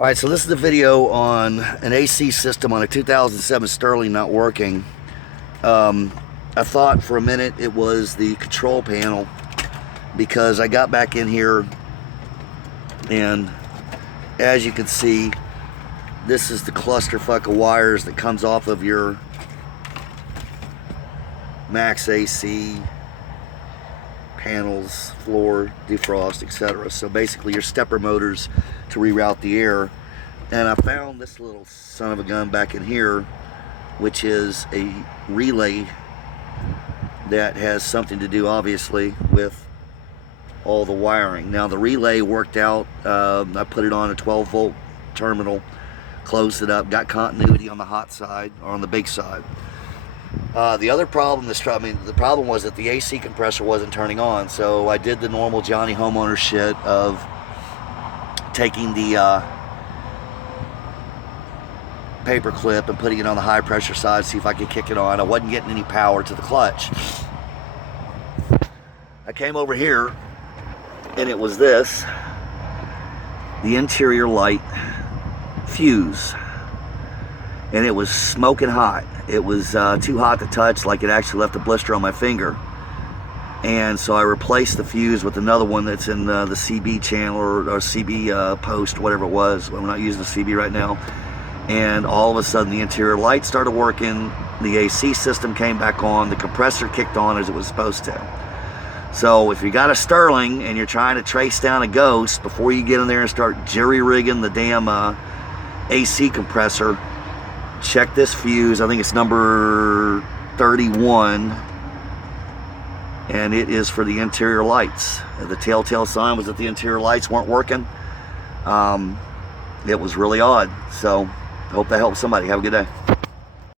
Alright, so this is a video on an AC system on a 2007 Sterling not working. I thought for a minute it was the control panel because I got back in here and as you can see, this is the clusterfuck of wires that comes off of your max AC panels, floor, defrost, etc. So basically your stepper motors to reroute the air. And I found this little son of a gun back in here, which is a relay that has something to do obviously with all the wiring. Now the relay worked out. I put it on a 12 volt terminal, closed it up, got continuity on the hot side or on the big side. The other problem, the problem was that the AC compressor wasn't turning on, so I did the normal Johnny homeowner shit of taking the paper clip and putting it on the high pressure side to see if I could kick it on. I wasn't getting any power to the clutch. I came over here and it was this, the interior light fuse, and it was smoking hot. It was too hot to touch, like it actually left a blister on my finger. And so I replaced the fuse with another one that's in the CB channel or CB post, whatever it was. I'm not using the CB right now. And all of a sudden the interior light started working, the AC system came back on, the compressor kicked on as it was supposed to. So if you got a Sterling and you're trying to trace down a ghost, before you get in there and start jerry-rigging the damn AC compressor, check this fuse. I think it's number 31, and it is for the interior lights. The telltale sign was that the interior lights weren't working. It was really odd. So I hope that helps somebody. Have a good day.